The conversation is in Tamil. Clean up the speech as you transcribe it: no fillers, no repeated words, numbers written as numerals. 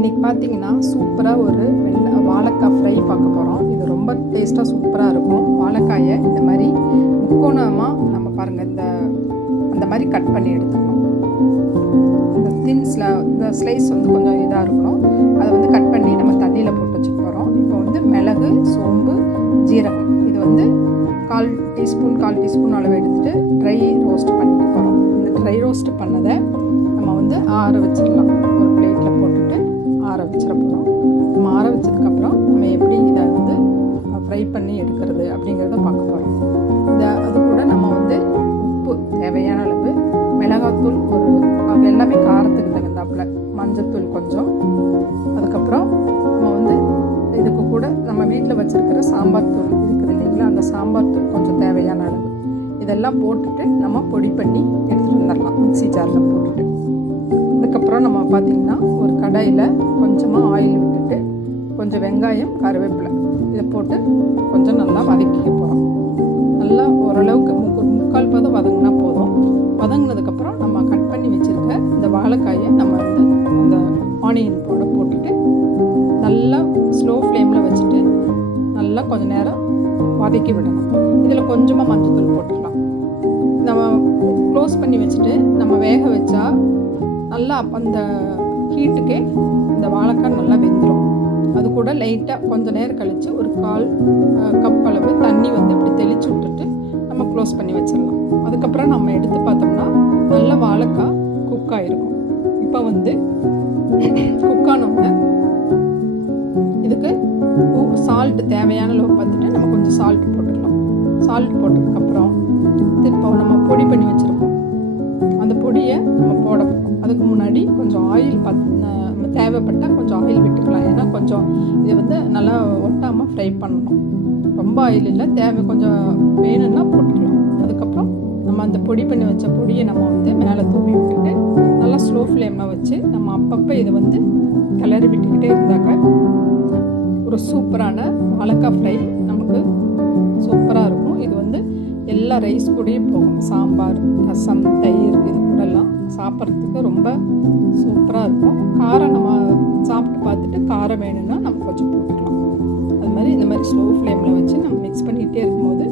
இன்றைக்கி பார்த்தீங்கன்னா சூப்பராக ஒரு வாழைக்காய் ஃப்ரை பார்க்க போகிறோம். இது ரொம்ப டேஸ்ட்டாக சூப்பராக இருக்கும். வாழைக்காயை இந்த மாதிரி முக்கோணமாக நம்ம பாருங்கள் அந்த மாதிரி கட் பண்ணி எடுத்துக்கணும். இந்த ஸ்லைஸ் வந்து கொஞ்சம் இதாக இருக்கணும். அதை வந்து கட் பண்ணி நம்ம தண்ணியில் போட்டு வச்சுக்க போகிறோம். இப்போ வந்து மிளகு, சோம்பு, ஜீரகம் இது வந்து 1/4 டீஸ்பூன் அளவு எடுத்துகிட்டு ட்ரை ரோஸ்ட் பண்ணிக்க போகிறோம். இந்த ட்ரை ரோஸ்ட் பண்ணதை நம்ம வந்து ஆற வச்சிடலாம். ஒரு பிளேட்டில் போட்டுட்டு ஆற வச்சிட போகிறோம். நம்ம ஆற வச்சதுக்கப்புறம் நம்ம எப்படி இதை வந்து ஃப்ரை பண்ணி எடுக்கிறது அப்படிங்கிறத பார்க்க போகிறோம். அது கூட நம்ம வந்து உப்பு தேவையான அளவு, மிளகாத்தூள் அது எல்லாமே காரத்துக்கு தகுந்தாப்புல, மஞ்சத்தூள் கொஞ்சம், அதுக்கப்புறம் நம்ம வந்து இதுக்கு கூட நம்ம வீட்டில் வச்சுருக்கிற சாம்பார் தூள் இருக்குது இல்லைங்களா, அந்த சாம்பார் தூள் கொஞ்சம் தேவையான அளவு இதெல்லாம் போட்டுட்டு நம்ம பொடி பண்ணி எடுத்துகிட்டு வந்துடலாம் மிக்ஸி ஜாரில் போட்டுட்டு. அதுக்கப்புறம் நம்ம பார்த்திங்கன்னா ஒரு கடாயில் கொஞ்சமாக ஆயில் விட்டுட்டு கொஞ்சம் வெங்காயம், கருவேப்பிலை இதை போட்டு கொஞ்சம் நல்லா வதக்கிக்க போகிறோம். நல்லா ஓரளவுக்கு முக்கால் பதம் வதங்கினா போதும். வதங்கினதுக்கப்புறம் நம்ம கட் பண்ணி வச்சுருக்க இந்த வாழைக்காயை நம்ம வந்து அந்த ஆனியன் போட்டுட்டு நல்லா ஸ்லோ ஃப்ளேமில் வச்சுட்டு நல்லா கொஞ்சம் நேரம் வதக்கி விடணும். இதில் கொஞ்சமாக மஞ்சத்தூள் போட்டுக்கலாம். நம்ம க்ளோஸ் பண்ணி வச்சுட்டு நம்ம வேக வச்சா நல்லா அந்த ஹீட்டுக்கே இந்த வாழைக்காய் நல்லா வெந்துடும். அது கூட லைட்டாக கொஞ்சம் நேரம் கழித்து ஒரு 1/4 கப் அளவு தண்ணி வந்து இப்படி தெளித்து விட்டுட்டு நம்ம க்ளோஸ் பண்ணி வச்சிடலாம். அதுக்கப்புறம் நம்ம எடுத்து பார்த்தோம்னா நல்ல வாழைக்காய் குக் ஆகிருக்கும். இப்போ வந்து குக்கானோடனே இதுக்கு சால்ட்டு தேவையான அளவு பார்த்துட்டு நம்ம கொஞ்சம் சால்ட் போட்டுக்கலாம். சால்ட் போட்டதுக்கப்புறம் இப்போ நம்ம பொடி பண்ணி வச்சுருக்கோம் அந்த பொடியை நம்ம போட போகிறோம். அதுக்கு முன்னாடி கொஞ்சம் ஆயில் நம்ம தேவைப்பட்டால் கொஞ்சம் ஆயில் விட்டுக்கலாம். ஏன்னா கொஞ்சம் இதை வந்து நல்லா ஒட்டாமல் ஃப்ரை பண்ணணும். ரொம்ப ஆயில் இல்லை, கொஞ்சம் வேணும்னா போட்டுக்கலாம். அதுக்கப்புறம் நம்ம அந்த பொடி பண்ணி வச்ச பொடியை நம்ம வந்து மேலே தூவி விட்டுட்டு நல்லா ஸ்லோ ஃப்ளேமில் வச்சு நம்ம அப்பப்போ இதை வந்து கிளறி விட்டுக்கிட்டே இருந்தாக்க ஒரு சூப்பரான வாழைக்காய் ஃப்ரை நமக்கு சூப்பராக இருக்கும். இது வந்து எல்லா ரைஸ் கூடயும் போகும். சாம்பார், ரசம், தயிர் இது கூடலாம் சாப்பிட்றதுக்கு ரொம்ப சூப்பராக இருக்கும். காரம் நம்ம சாப்பிட்டு பார்த்துட்டு காரம் வேணும்னா நம்ம கொஞ்சம் போட்டுக்கலாம். அது மாதிரி இந்த மாதிரி ஸ்லோ ஃப்ளேமில் வச்சு நம்ம மிக்ஸ் பண்ணிகிட்டே இருக்கும்போது